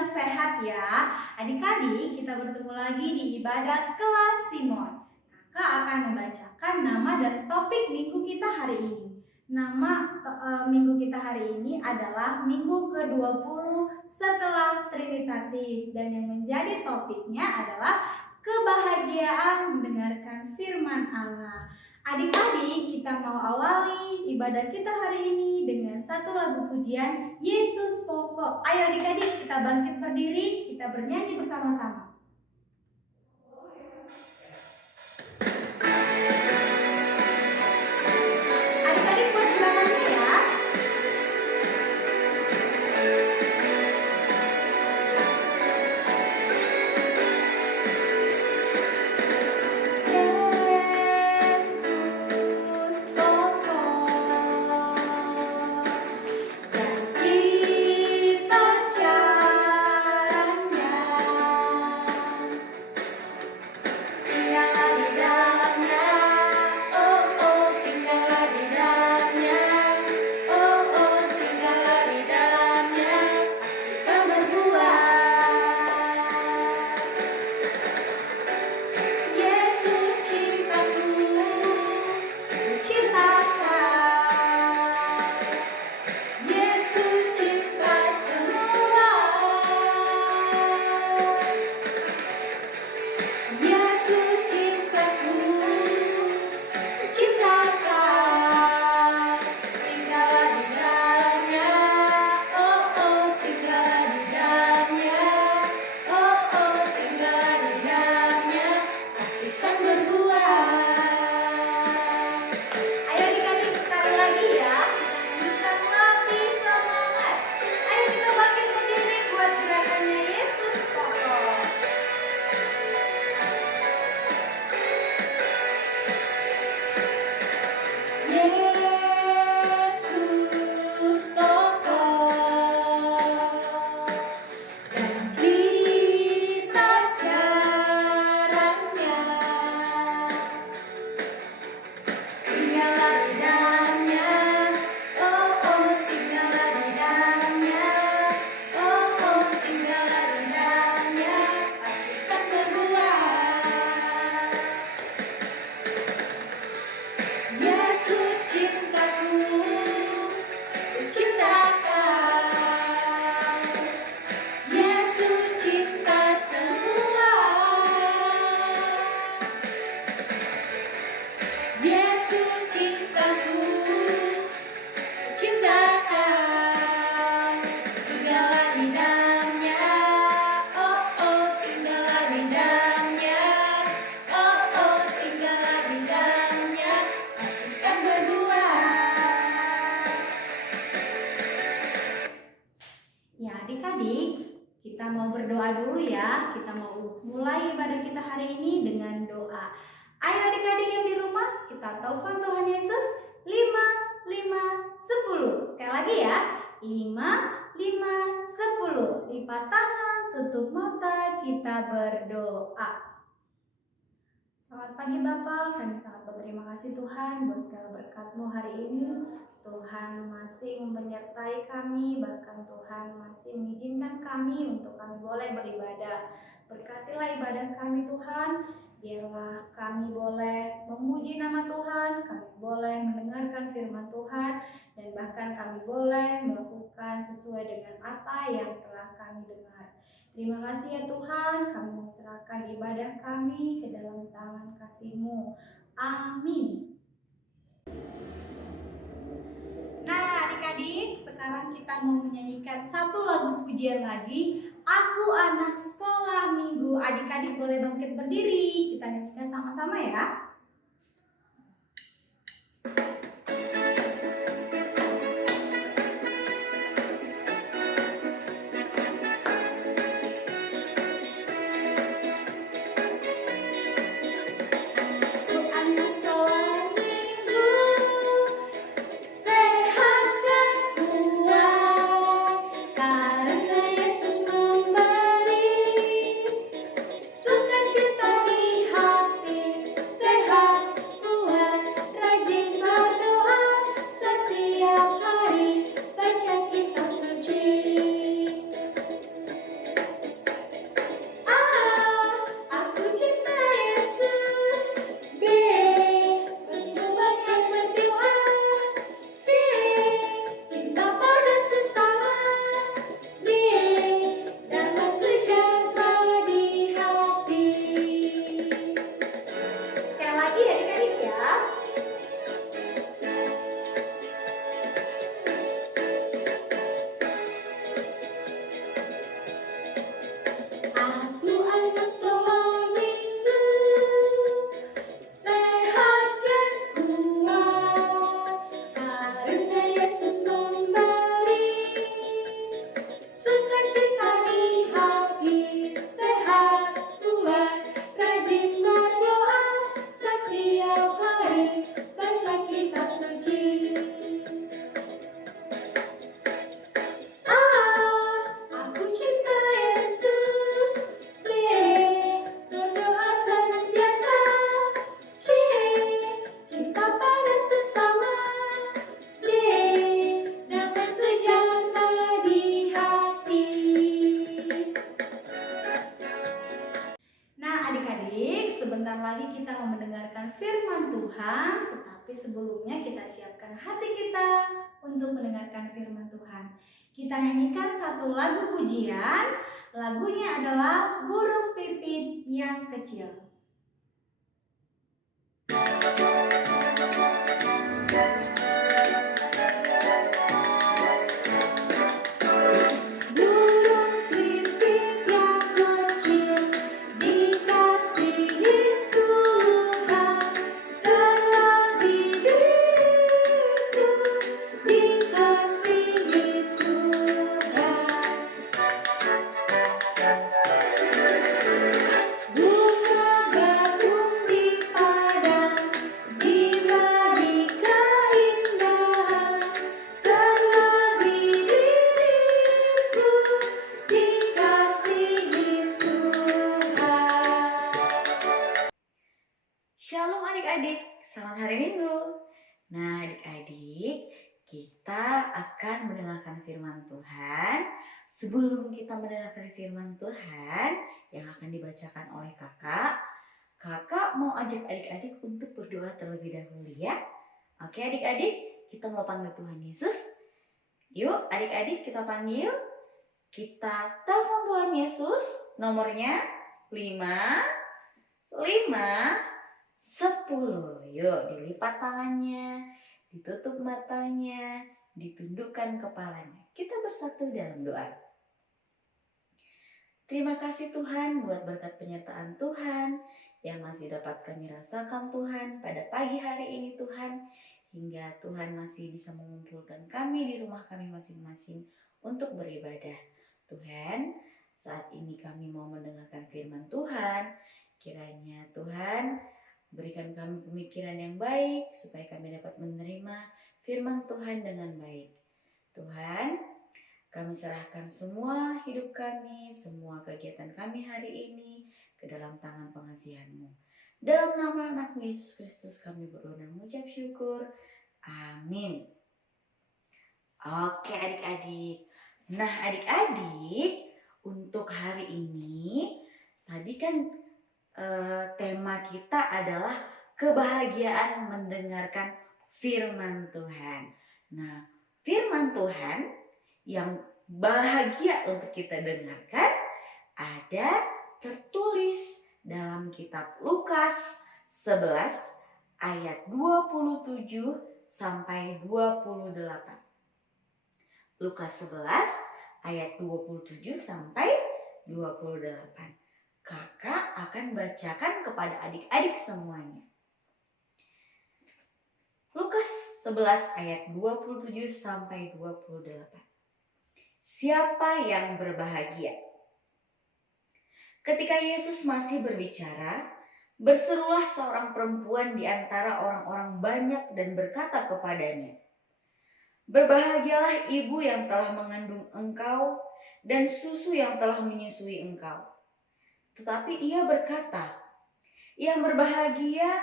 semua sehat ya. Adik-adik, kita bertemu lagi di ibadah kelas Simon. Kakak akan membacakan nama dan topik minggu kita hari ini. Minggu kita hari ini adalah minggu ke-20 setelah Trinitatis, dan yang menjadi topiknya adalah kebahagiaan mendengarkan firman Allah. Adik-adik, kita mau awali ibadah kita hari ini dengan satu lagu pujian, Yesus Pokok. Ayo adik-adik, kita bangkit berdiri, kita bernyanyi bersama-sama. Adik-adik buat gerakannya ya. Adik-adik, kita mau berdoa dulu ya. Kita mau mulai ibadah kita hari ini dengan doa. Ayo adik-adik yang di rumah, kita telepon Tuhan Yesus 5, 5, 10. Sekali lagi ya, 5, 5, 10. Lipat tangan, tutup mata, kita berdoa. Selamat pagi Bapak, kami sangat berterima kasih Tuhan buat segala berkat-Mu hari ini. Tuhan masih menyertai kami, bahkan Tuhan masih mengizinkan kami untuk kami boleh beribadah. Berkatilah ibadah kami Tuhan, biarlah kami boleh memuji nama Tuhan, kami boleh mendengarkan firman Tuhan, dan bahkan kami boleh melakukan sesuai dengan apa yang telah kami dengar. Terima kasih ya Tuhan, kami menserahkan ibadah kami ke dalam tangan kasih-Mu. Amin. Nah adik-adik, sekarang kita mau menyanyikan satu lagu pujian lagi, Aku Anak Sekolah Minggu. Adik-adik boleh bangkit berdiri, kita nyanyikan sama-sama ya. Sukacita di hati, Tuhan, tetapi sebelumnya kita siapkan hati kita untuk mendengarkan firman Tuhan. Kita nyanyikan satu lagu pujian, lagunya adalah Burung Pipit yang Kecil. Shalom adik-adik, selamat hari Minggu. Nah adik-adik, kita akan mendengarkan firman Tuhan. Sebelum kita mendengarkan firman Tuhan yang akan dibacakan oleh kakak mau ajak adik-adik untuk berdoa terlebih dahulu ya. Oke adik-adik, kita mau panggil Tuhan Yesus. Yuk adik-adik kita panggil. Kita telepon Tuhan Yesus, nomornya 5, 10. Yuk dilipat tangannya, ditutup matanya, ditundukkan kepalanya. Kita bersatu dalam doa. Terima kasih Tuhan buat berkat penyertaan Tuhan yang masih dapat kami rasakan Tuhan pada pagi hari ini Tuhan. Hingga Tuhan masih bisa mengumpulkan kami di rumah kami masing-masing untuk beribadah. Tuhan, saat ini kami mau mendengarkan firman Tuhan. Kiranya Tuhan berikan kami pemikiran yang baik supaya kami dapat menerima firman Tuhan dengan baik. Tuhan, kami serahkan semua hidup kami, semua kegiatan kami hari ini ke dalam tangan pengasihan-Mu. Dalam nama anak-Mu Yesus Kristus kami berdoa dan mengucap syukur. Amin. Oke adik-adik. Nah adik-adik, untuk hari ini tadi kan tema kita adalah kebahagiaan mendengarkan firman Tuhan. Nah, firman Tuhan yang bahagia untuk kita dengarkan ada tertulis dalam kitab Lukas 11 ayat 27 sampai 28. Lukas 11 ayat 27 sampai 28. Kakak akan bacakan kepada adik-adik semuanya. Lukas 11 ayat 27 sampai 28. Siapa yang berbahagia? Ketika Yesus masih berbicara, berserulah seorang perempuan di antara orang-orang banyak dan berkata kepadanya, "Berbahagialah ibu yang telah mengandung engkau dan susu yang telah menyusui engkau." Tetapi ia berkata, "Yang berbahagia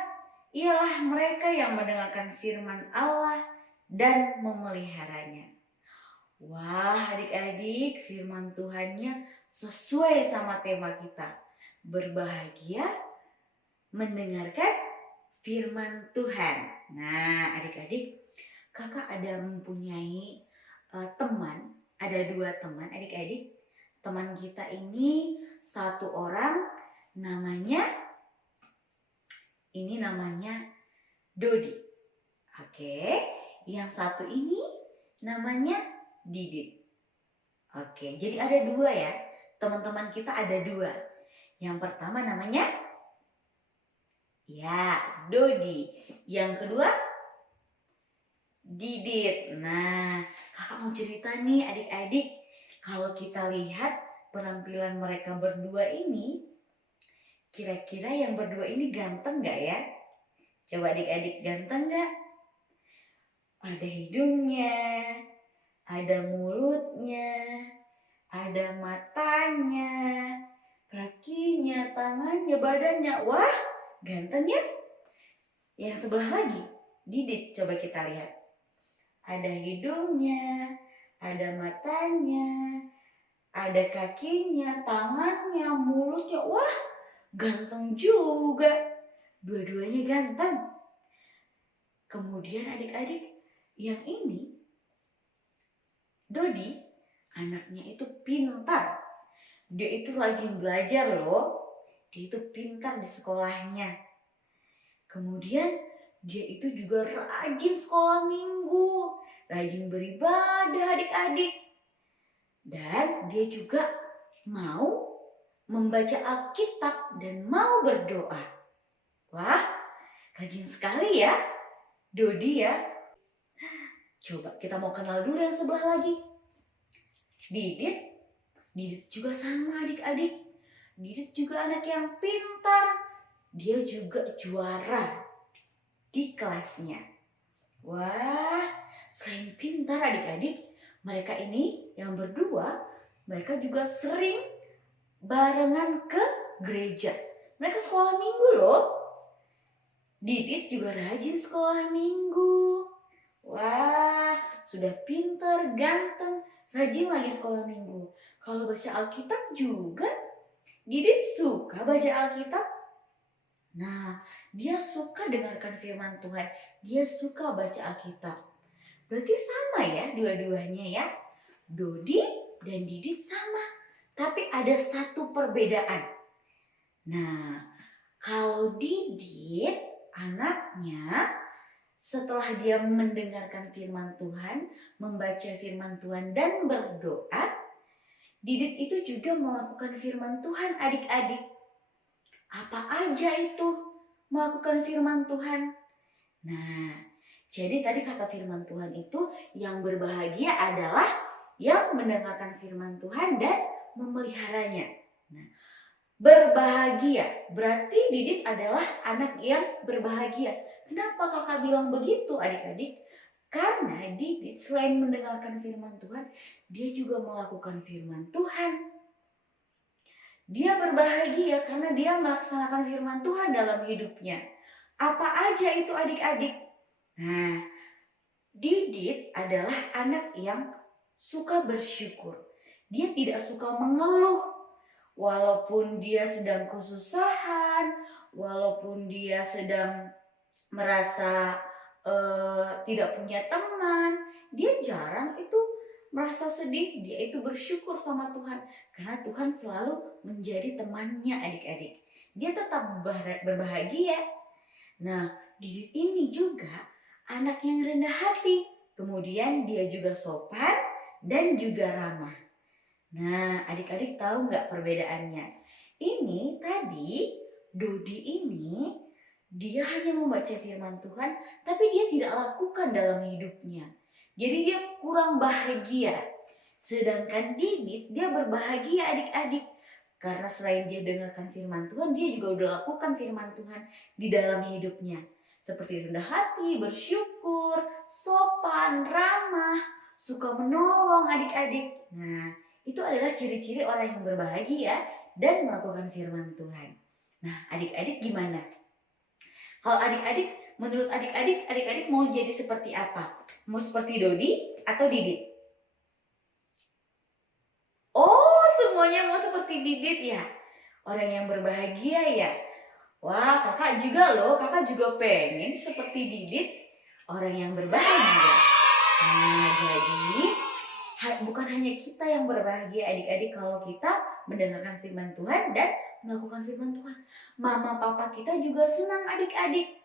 ialah mereka yang mendengarkan firman Allah dan memeliharanya." Wah adik-adik, firman Tuhannya sesuai sama tema kita. Berbahagia mendengarkan firman Tuhan. Nah adik-adik, kakak ada mempunyai teman, ada 2 teman adik-adik. Teman kita ini satu orang namanya Dodi. Oke, yang satu ini namanya Didit. Oke, jadi ada 2 ya. Teman-teman kita ada 2. Yang pertama namanya Dodi. Yang kedua Didit. Nah, kakak mau cerita nih adik-adik. Kalau kita lihat penampilan mereka berdua ini, kira-kira yang berdua ini ganteng gak ya? Coba adik-adik, ganteng gak? Ada hidungnya, ada mulutnya, ada matanya, kakinya, tangannya, badannya. Wah, ganteng ya? Yang sebelah lagi, Didit, coba kita lihat. Ada hidungnya, ada matanya, ada kakinya, tangannya, mulutnya. Wah, ganteng juga. Dua-duanya ganteng. Kemudian adik-adik, yang ini, Dodi, anaknya itu pintar. Dia itu rajin belajar loh. Dia itu pintar di sekolahnya. Kemudian dia itu juga rajin sekolah minggu, rajin beribadah adik-adik. Dan dia juga mau membaca Alkitab dan mau berdoa. Wah, rajin sekali ya Dodi ya. Coba kita mau kenal dulu yang sebelah lagi. Didit juga sama adik-adik. Didit juga anak yang pintar. Dia juga juara di kelasnya. Wah, selain pintar adik-adik, mereka ini yang berdua, mereka juga sering barengan ke gereja. Mereka sekolah minggu loh. Didit juga rajin sekolah minggu. Wah, sudah pintar, ganteng, rajin lagi sekolah minggu. Kalau baca Alkitab juga, Didit suka baca Alkitab. Nah, dia suka dengarkan firman Tuhan. Dia suka baca Alkitab. Berarti sama ya dua-duanya ya. Dodi dan Didit sama. Tapi ada satu perbedaan. Nah, kalau Didit anaknya setelah dia mendengarkan firman Tuhan, membaca firman Tuhan dan berdoa, Didit itu juga melakukan firman Tuhan adik-adik. Apa aja itu melakukan firman Tuhan? Nah, jadi tadi kata firman Tuhan itu yang berbahagia adalah yang mendengarkan firman Tuhan dan memeliharanya. Nah, berbahagia berarti Didit adalah anak yang berbahagia. Kenapa kakak bilang begitu adik-adik? Karena Didit selain mendengarkan firman Tuhan, dia juga melakukan firman Tuhan. Dia berbahagia karena dia melaksanakan firman Tuhan dalam hidupnya. Apa aja itu adik-adik? Nah, Didit adalah anak yang suka bersyukur. Dia tidak suka mengeluh. Walaupun dia sedang kesusahan, walaupun dia sedang merasa tidak punya teman, dia jarang itu merasa sedih. Dia itu bersyukur sama Tuhan karena Tuhan selalu menjadi temannya adik-adik. Dia tetap berbahagia. Nah, Didit ini juga anak yang rendah hati. Kemudian dia juga sopan dan juga ramah. Nah, adik-adik tahu nggak perbedaannya? Ini tadi Dodi ini dia hanya membaca firman Tuhan, tapi dia tidak lakukan dalam hidupnya. Jadi dia kurang bahagia. Sedangkan Didit dia berbahagia adik-adik. Karena selain dia dengarkan firman Tuhan, dia juga udah lakukan firman Tuhan di dalam hidupnya. Seperti rendah hati, bersyukur, sopan, ramah, suka menolong adik-adik. Nah, itu adalah ciri-ciri orang yang berbahagia dan melakukan firman Tuhan. Nah, adik-adik gimana? Kalau adik-adik, menurut adik-adik mau jadi seperti apa? Mau seperti Dodi atau Didit? Oh, semuanya mau seperti Didit ya? Orang yang berbahagia ya? Wah, kakak juga loh, kakak juga pengen seperti Didit, orang yang berbahagia. Nah, jadi bukan hanya kita yang berbahagia adik-adik kalau kita mendengarkan firman Tuhan dan melakukan firman Tuhan. Mama papa kita juga senang adik-adik.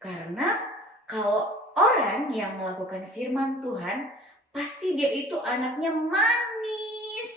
Karena kalau orang yang melakukan firman Tuhan, pasti dia itu anaknya manis,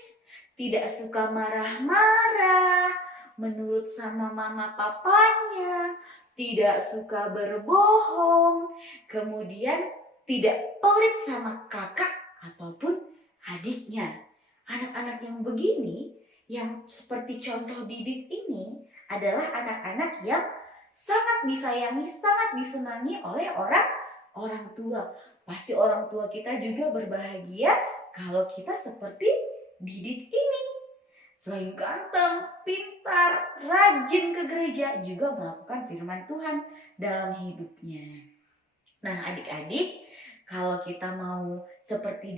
tidak suka marah-marah, menurut sama mama papanya, tidak suka berbohong, kemudian tidak pelit sama kakak ataupun adiknya. Anak-anak yang begini, yang seperti contoh Didit ini adalah anak-anak yang sangat disayangi, sangat disenangi oleh orang tua. Pasti orang tua kita juga berbahagia kalau kita seperti Didit ini. Selain ganteng, pintar, rajin ke gereja, juga melakukan firman Tuhan dalam hidupnya. Nah, adik-adik, kalau kita mau seperti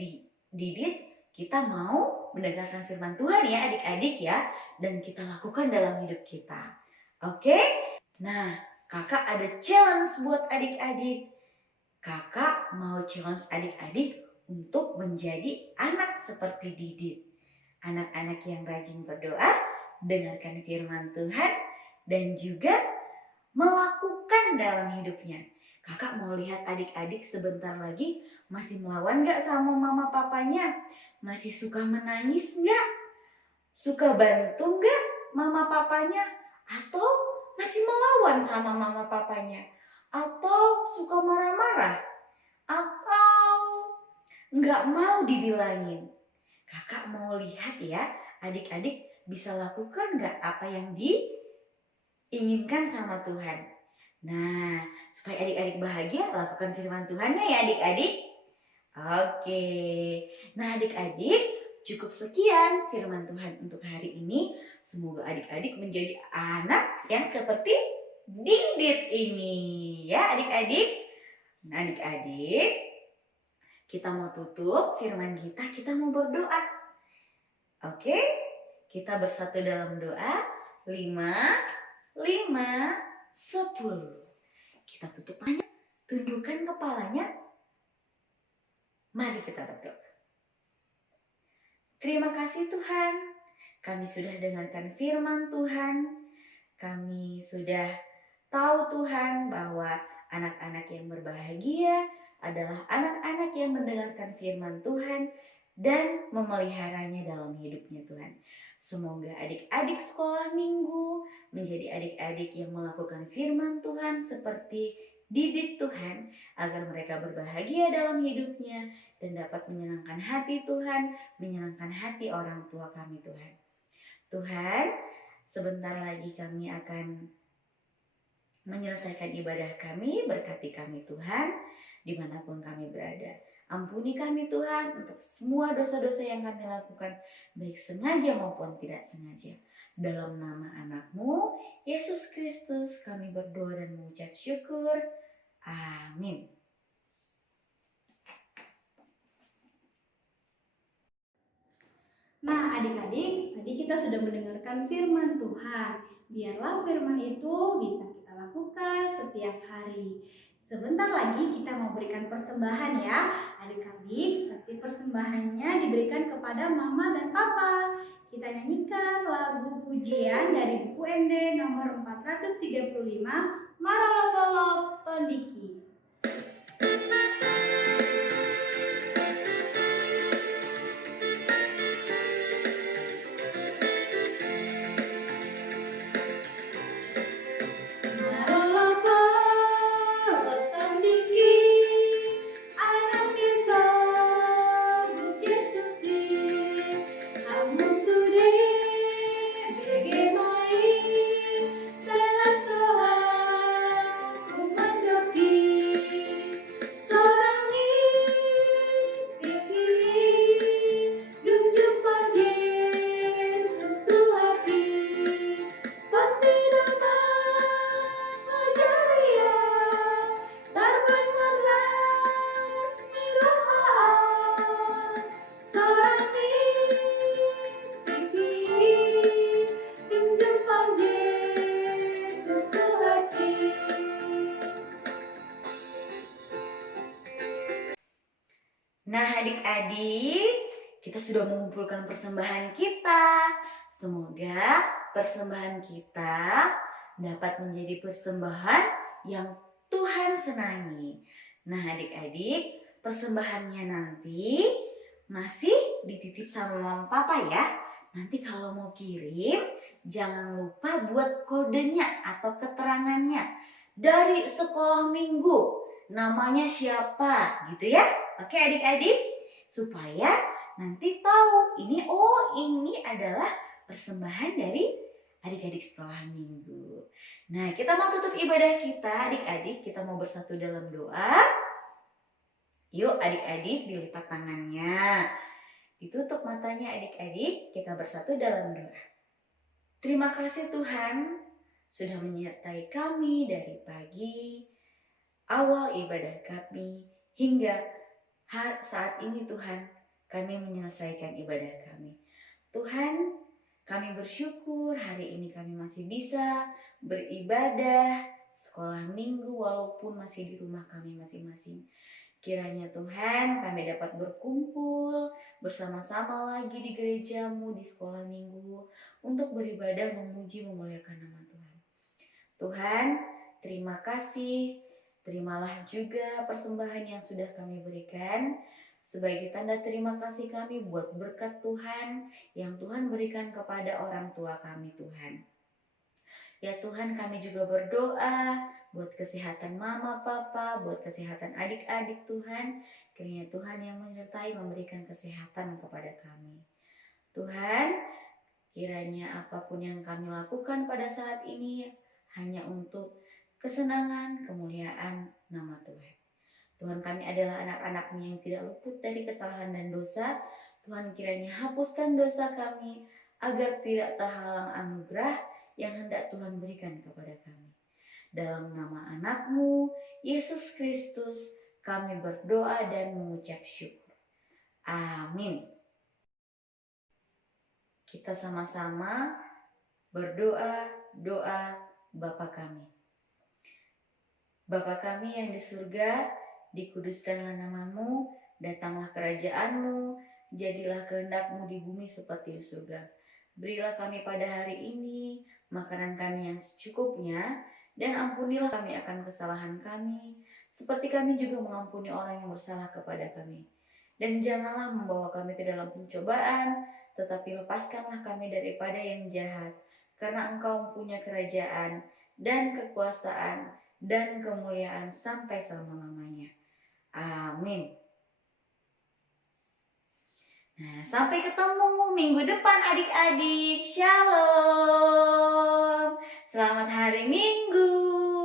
Didit, kita mau mendengarkan firman Tuhan ya adik-adik ya, dan kita lakukan dalam hidup kita. Oke? Nah, kakak ada challenge buat adik-adik. Kakak mau challenge adik-adik untuk menjadi anak seperti Didit. Anak-anak yang rajin berdoa, dengarkan firman Tuhan, dan juga melakukan dalam hidupnya. Kakak mau lihat adik-adik sebentar lagi masih melawan gak sama mama papanya? Masih suka menangis gak? Suka bantu gak mama papanya? Atau masih melawan sama mama papanya? Atau suka marah-marah? Atau nggak mau dibilangin? Kakak mau lihat ya, adik-adik bisa lakukan nggak apa yang diinginkan sama Tuhan. Nah, supaya adik-adik bahagia, lakukan firman Tuhannya ya adik-adik. Oke, nah adik-adik cukup sekian firman Tuhan untuk hari ini. Semoga adik-adik menjadi anak yang seperti Didit ini ya adik-adik. Nah adik-adik, kita mau tutup firman kita mau berdoa. Oke, kita bersatu dalam doa. 5, 5, 10. Kita tutup aja, tundukkan kepalanya. Mari kita berdoa. Terima kasih Tuhan, kami sudah dengarkan firman Tuhan. Kami sudah tahu Tuhan bahwa anak-anak yang berbahagia adalah anak-anak yang mendengarkan firman Tuhan dan memeliharanya dalam hidupnya Tuhan. Semoga adik-adik sekolah minggu menjadi adik-adik yang melakukan firman Tuhan seperti Didit Tuhan, agar mereka berbahagia dalam hidupnya dan dapat menyenangkan hati Tuhan, menyenangkan hati orang tua kami Tuhan. Tuhan, sebentar lagi kami akan menyelesaikan ibadah kami, berkati kami Tuhan, dimanapun kami berada. Ampuni kami Tuhan untuk semua dosa-dosa yang kami lakukan, baik sengaja maupun tidak sengaja. Dalam nama anak-Mu, Yesus Kristus, kami berdoa dan mengucap syukur. Amin. Nah adik-adik, tadi kita sudah mendengarkan firman Tuhan. Biarlah firman itu bisa kita lakukan setiap hari. Sebentar lagi kita mau berikan persembahan ya adik-adik, tapi persembahannya diberikan kepada mama dan papa. Kita nyanyikan lagu pujian dari buku MD nomor 435, Marolopolop Tondiki. Nah adik-adik, kita sudah mengumpulkan persembahan kita. Semoga persembahan kita dapat menjadi persembahan yang Tuhan senangi. Nah adik-adik, persembahannya nanti masih dititip sama mama papa ya. Nanti kalau mau kirim, jangan lupa buat kodenya atau keterangannya. Dari sekolah minggu, namanya siapa gitu ya. Oke adik-adik, supaya nanti tahu ini adalah persembahan dari adik-adik sekolah minggu. Nah kita mau tutup ibadah kita adik-adik, kita mau bersatu dalam doa. Yuk adik-adik dilipat tangannya, ditutup matanya adik-adik, kita bersatu dalam doa. Terima kasih Tuhan sudah menyertai kami dari pagi awal ibadah kami hingga saat ini Tuhan, kami menyelesaikan ibadah kami. Tuhan, kami bersyukur hari ini kami masih bisa beribadah sekolah minggu walaupun masih di rumah kami masing-masing. Kiranya Tuhan kami dapat berkumpul bersama-sama lagi di gerejamu di sekolah minggu untuk beribadah memuji memuliakan nama Tuhan. Tuhan, terima kasih. Terimalah juga persembahan yang sudah kami berikan sebagai tanda terima kasih kami buat berkat Tuhan yang Tuhan berikan kepada orang tua kami Tuhan. Ya Tuhan, kami juga berdoa buat kesehatan mama, papa, buat kesehatan adik-adik Tuhan. Kiranya Tuhan yang menyertai memberikan kesehatan kepada kami. Tuhan, kiranya apapun yang kami lakukan pada saat ini hanya untuk kesenangan, kemuliaan nama Tuhan. Tuhan, kami adalah anak-anak-Mu yang tidak luput dari kesalahan dan dosa. Tuhan, kiranya hapuskan dosa kami agar tidak terhalang anugerah yang hendak Tuhan berikan kepada kami. Dalam nama anak-Mu, Yesus Kristus, kami berdoa dan mengucap syukur. Amin. Kita sama-sama berdoa doa Bapa kami. Bapa kami yang di surga, dikuduskanlah nama-Mu, datanglah kerajaan-Mu, jadilah kehendak-Mu di bumi seperti di surga. Berilah kami pada hari ini makanan kami yang secukupnya, dan ampunilah kami akan kesalahan kami, seperti kami juga mengampuni orang yang bersalah kepada kami. Dan janganlah membawa kami ke dalam pencobaan, tetapi lepaskanlah kami daripada yang jahat, karena Engkau mempunyai kerajaan dan kekuasaan dan kemuliaan sampai selama-lamanya. Amin. Nah, sampai ketemu minggu depan adik-adik. Shalom. Selamat hari Minggu.